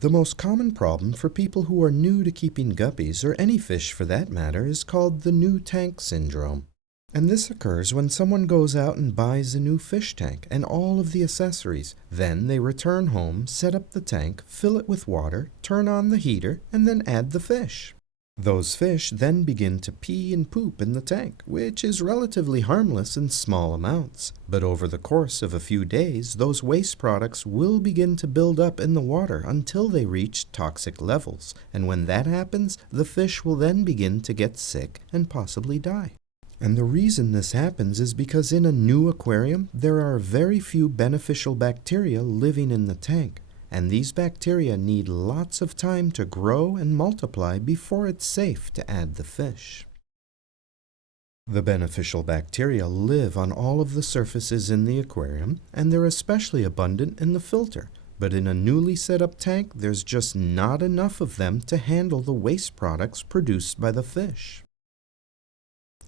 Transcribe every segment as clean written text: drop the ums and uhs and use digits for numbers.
The most common problem for people who are new to keeping guppies, or any fish for that matter, is called the new tank syndrome. And this occurs when someone goes out and buys a new fish tank and all of the accessories. Then they return home, set up the tank, fill it with water, turn on the heater, and then add the fish. Those fish then begin to pee and poop in the tank, which is relatively harmless in small amounts. But over the course of a few days, those waste products will begin to build up in the water until they reach toxic levels. And when that happens, the fish will then begin to get sick and possibly die. And the reason this happens is because in a new aquarium, there are very few beneficial bacteria living in the tank. And these bacteria need lots of time to grow and multiply before it's safe to add the fish. The beneficial bacteria live on all of the surfaces in the aquarium, and they're especially abundant in the filter. But in a newly set up tank, there's just not enough of them to handle the waste products produced by the fish.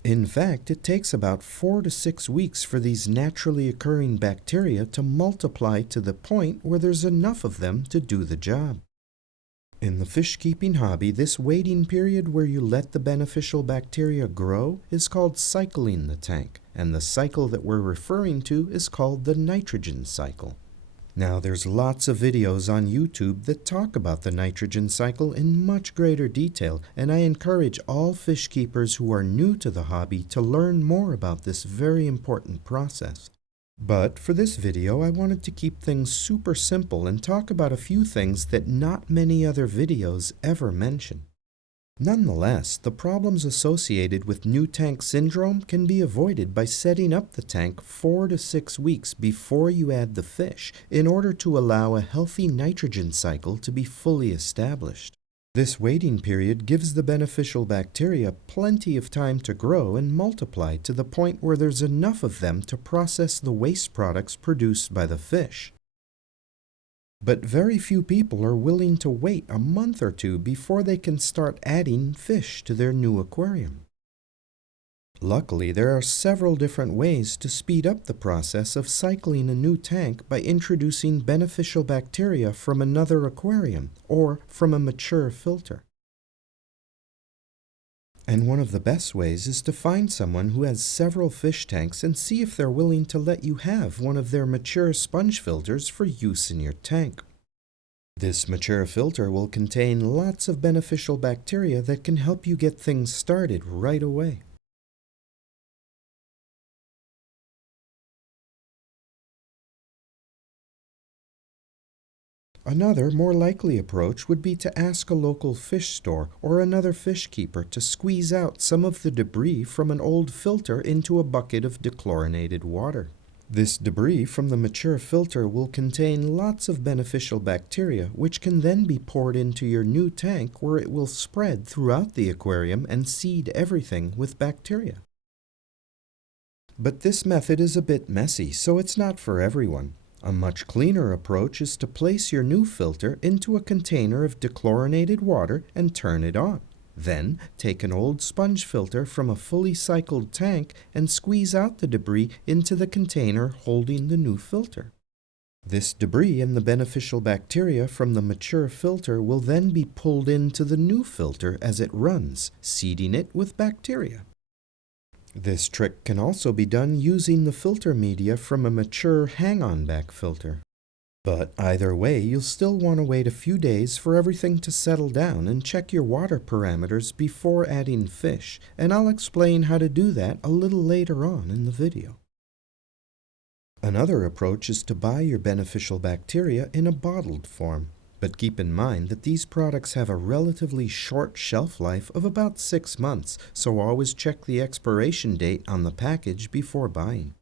In fact, it takes about 4 to 6 weeks for these naturally occurring bacteria to multiply to the point where there's enough of them to do the job. In the fish-keeping hobby, this waiting period where you let the beneficial bacteria grow is called cycling the tank, and the cycle that we're referring to is called the nitrogen cycle. Now, there's lots of videos on YouTube that talk about the nitrogen cycle in much greater detail, and I encourage all fish keepers who are new to the hobby to learn more about this very important process. But for this video, I wanted to keep things super simple and talk about a few things that not many other videos ever mention. Nonetheless, the problems associated with new tank syndrome can be avoided by setting up the tank 4 to 6 weeks before you add the fish in order to allow a healthy nitrogen cycle to be fully established. This waiting period gives the beneficial bacteria plenty of time to grow and multiply to the point where there's enough of them to process the waste products produced by the fish. But very few people are willing to wait a month or two before they can start adding fish to their new aquarium. Luckily, there are several different ways to speed up the process of cycling a new tank by introducing beneficial bacteria from another aquarium or from a mature filter. And one of the best ways is to find someone who has several fish tanks and see if they're willing to let you have one of their mature sponge filters for use in your tank. This mature filter will contain lots of beneficial bacteria that can help you get things started right away. Another, more likely approach would be to ask a local fish store or another fish keeper to squeeze out some of the debris from an old filter into a bucket of dechlorinated water. This debris from the mature filter will contain lots of beneficial bacteria, which can then be poured into your new tank where it will spread throughout the aquarium and seed everything with bacteria. But this method is a bit messy, so it's not for everyone. A much cleaner approach is to place your new filter into a container of dechlorinated water and turn it on. Then, take an old sponge filter from a fully cycled tank and squeeze out the debris into the container holding the new filter. This debris and the beneficial bacteria from the mature filter will then be pulled into the new filter as it runs, seeding it with bacteria. This trick can also be done using the filter media from a mature hang-on-back filter. But either way, you'll still want to wait a few days for everything to settle down and check your water parameters before adding fish, and I'll explain how to do that a little later on in the video. Another approach is to buy your beneficial bacteria in a bottled form. But keep in mind that these products have a relatively short shelf life of about 6 months, so always check the expiration date on the package before buying.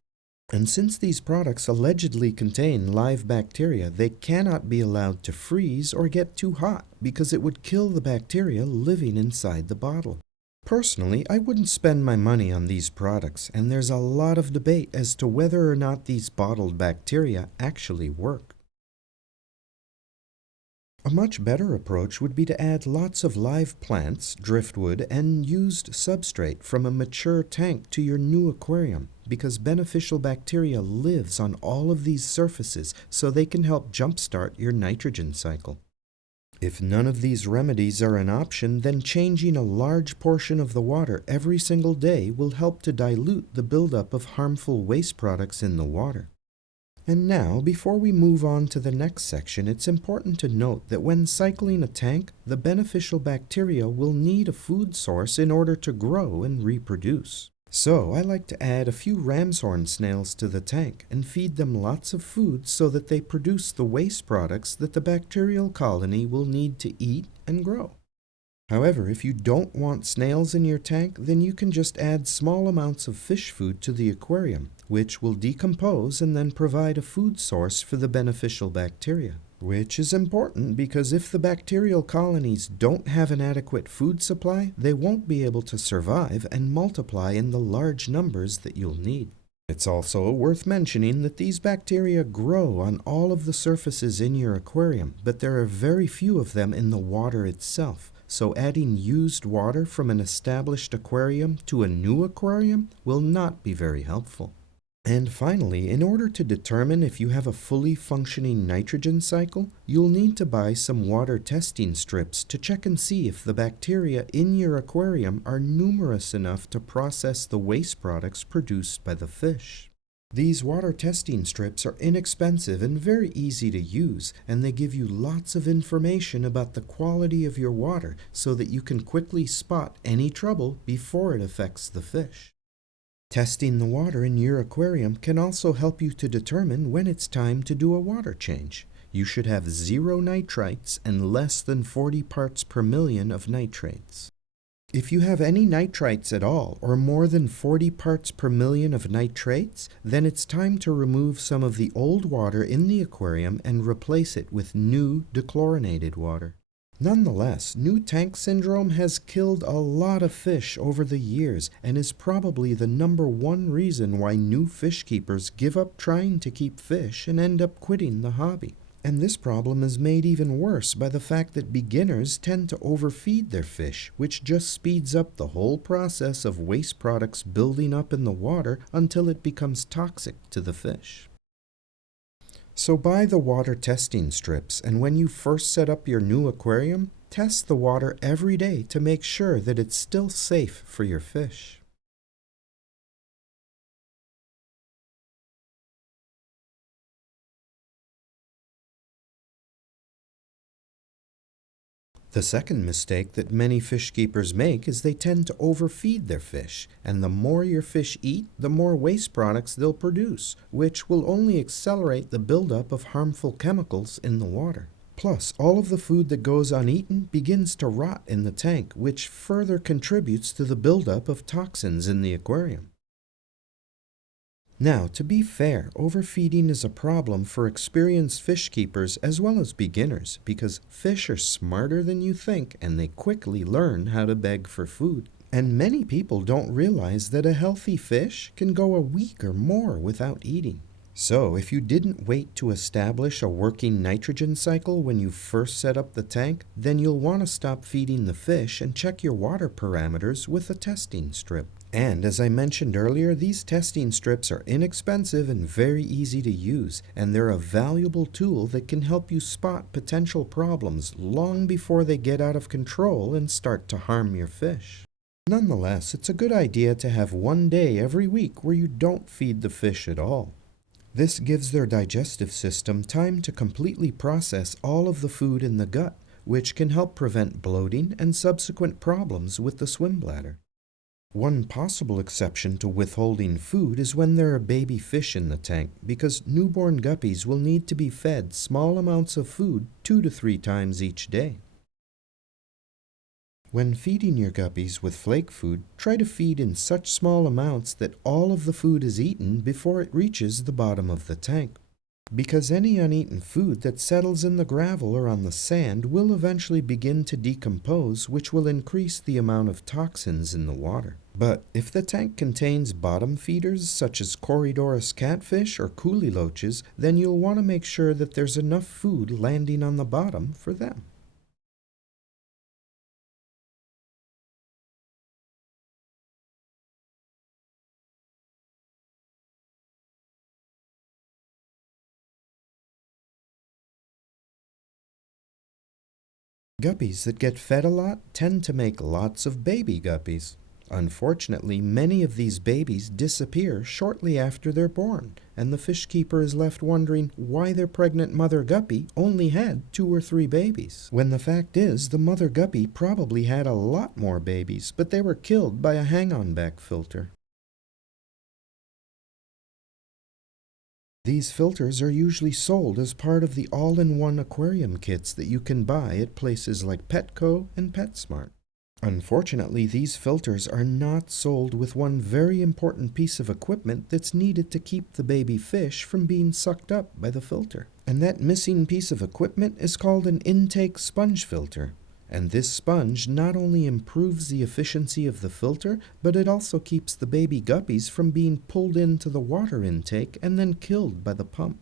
And since these products allegedly contain live bacteria, they cannot be allowed to freeze or get too hot because it would kill the bacteria living inside the bottle. Personally, I wouldn't spend my money on these products, and there's a lot of debate as to whether or not these bottled bacteria actually work. A much better approach would be to add lots of live plants, driftwood, and used substrate from a mature tank to your new aquarium, because beneficial bacteria lives on all of these surfaces so they can help jumpstart your nitrogen cycle. If none of these remedies are an option, then changing a large portion of the water every single day will help to dilute the buildup of harmful waste products in the water. And now, before we move on to the next section, it's important to note that when cycling a tank, the beneficial bacteria will need a food source in order to grow and reproduce. So I like to add a few ram's horn snails to the tank and feed them lots of food so that they produce the waste products that the bacterial colony will need to eat and grow. However, if you don't want snails in your tank, then you can just add small amounts of fish food to the aquarium, which will decompose and then provide a food source for the beneficial bacteria. Which is important because if the bacterial colonies don't have an adequate food supply, they won't be able to survive and multiply in the large numbers that you'll need. It's also worth mentioning that these bacteria grow on all of the surfaces in your aquarium, but there are very few of them in the water itself. So adding used water from an established aquarium to a new aquarium will not be very helpful. And finally, in order to determine if you have a fully functioning nitrogen cycle, you'll need to buy some water testing strips to check and see if the bacteria in your aquarium are numerous enough to process the waste products produced by the fish. These water testing strips are inexpensive and very easy to use, and they give you lots of information about the quality of your water so that you can quickly spot any trouble before it affects the fish. Testing the water in your aquarium can also help you to determine when it's time to do a water change. You should have 0 nitrites and less than 40 parts per million of nitrates. If you have any nitrites at all, or more than 40 parts per million of nitrates, then it's time to remove some of the old water in the aquarium and replace it with new dechlorinated water. Nonetheless, new tank syndrome has killed a lot of fish over the years and is probably the #1 reason why new fish keepers give up trying to keep fish and end up quitting the hobby. And this problem is made even worse by the fact that beginners tend to overfeed their fish, which just speeds up the whole process of waste products building up in the water until it becomes toxic to the fish. So buy the water testing strips, and when you first set up your new aquarium, test the water every day to make sure that it's still safe for your fish. The second mistake that many fish keepers make is they tend to overfeed their fish, and the more your fish eat, the more waste products they'll produce, which will only accelerate the buildup of harmful chemicals in the water. Plus, all of the food that goes uneaten begins to rot in the tank, which further contributes to the buildup of toxins in the aquarium. Now, to be fair, overfeeding is a problem for experienced fish keepers as well as beginners because fish are smarter than you think and they quickly learn how to beg for food. And many people don't realize that a healthy fish can go a week or more without eating. So, if you didn't wait to establish a working nitrogen cycle when you first set up the tank, then you'll want to stop feeding the fish and check your water parameters with a testing strip. And as I mentioned earlier, these testing strips are inexpensive and very easy to use, and they're a valuable tool that can help you spot potential problems long before they get out of control and start to harm your fish. Nonetheless, it's a good idea to have one day every week where you don't feed the fish at all. This gives their digestive system time to completely process all of the food in the gut, which can help prevent bloating and subsequent problems with the swim bladder. One possible exception to withholding food is when there are baby fish in the tank, because newborn guppies will need to be fed small amounts of food 2 to 3 times each day. When feeding your guppies with flake food, try to feed in such small amounts that all of the food is eaten before it reaches the bottom of the tank. Because any uneaten food that settles in the gravel or on the sand will eventually begin to decompose, which will increase the amount of toxins in the water. But if the tank contains bottom feeders such as Corydoras catfish or coolie loaches, then you'll want to make sure that there's enough food landing on the bottom for them. Guppies that get fed a lot tend to make lots of baby guppies. Unfortunately, many of these babies disappear shortly after they're born, and the fish keeper is left wondering why their pregnant mother guppy only had 2 or 3 babies, when the fact is the mother guppy probably had a lot more babies, but they were killed by a hang-on-back filter. These filters are usually sold as part of the all-in-one aquarium kits that you can buy at places like Petco and PetSmart. Unfortunately, these filters are not sold with one very important piece of equipment that's needed to keep the baby fish from being sucked up by the filter. And that missing piece of equipment is called an intake sponge filter. And this sponge not only improves the efficiency of the filter, but it also keeps the baby guppies from being pulled into the water intake and then killed by the pump.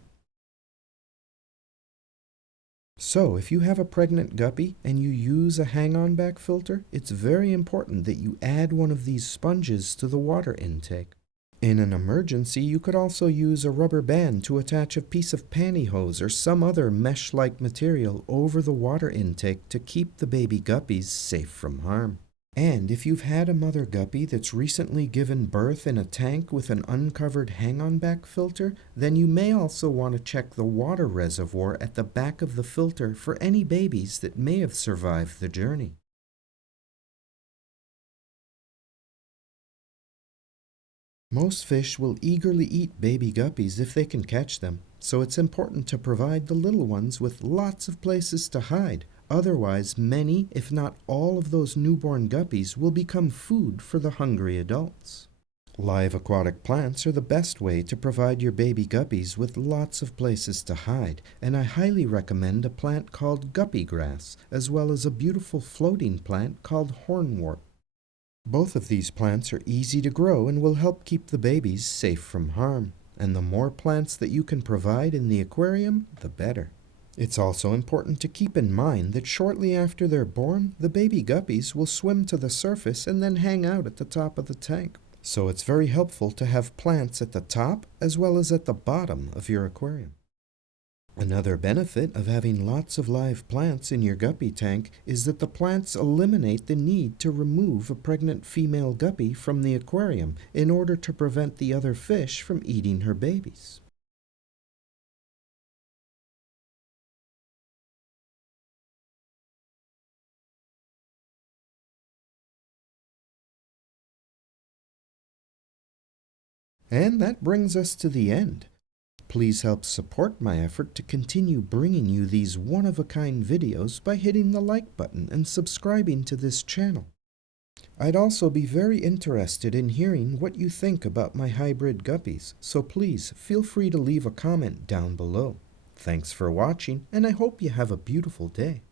So, if you have a pregnant guppy and you use a hang-on back filter, it's very important that you add one of these sponges to the water intake. In an emergency, you could also use a rubber band to attach a piece of pantyhose or some other mesh-like material over the water intake to keep the baby guppies safe from harm. And if you've had a mother guppy that's recently given birth in a tank with an uncovered hang-on back filter, then you may also want to check the water reservoir at the back of the filter for any babies that may have survived the journey. Most fish will eagerly eat baby guppies if they can catch them, so it's important to provide the little ones with lots of places to hide. Otherwise, many, if not all of those newborn guppies will become food for the hungry adults. Live aquatic plants are the best way to provide your baby guppies with lots of places to hide, and I highly recommend a plant called guppy grass, as well as a beautiful floating plant called hornwort. Both of these plants are easy to grow and will help keep the babies safe from harm, and the more plants that you can provide in the aquarium, the better. It's also important to keep in mind that shortly after they're born, the baby guppies will swim to the surface and then hang out at the top of the tank. So it's very helpful to have plants at the top as well as at the bottom of your aquarium. Another benefit of having lots of live plants in your guppy tank is that the plants eliminate the need to remove a pregnant female guppy from the aquarium in order to prevent the other fish from eating her babies. And that brings us to the end. Please help support my effort to continue bringing you these one-of-a-kind videos by hitting the like button and subscribing to this channel. I'd also be very interested in hearing what you think about my hybrid guppies, so please feel free to leave a comment down below. Thanks for watching, and I hope you have a beautiful day.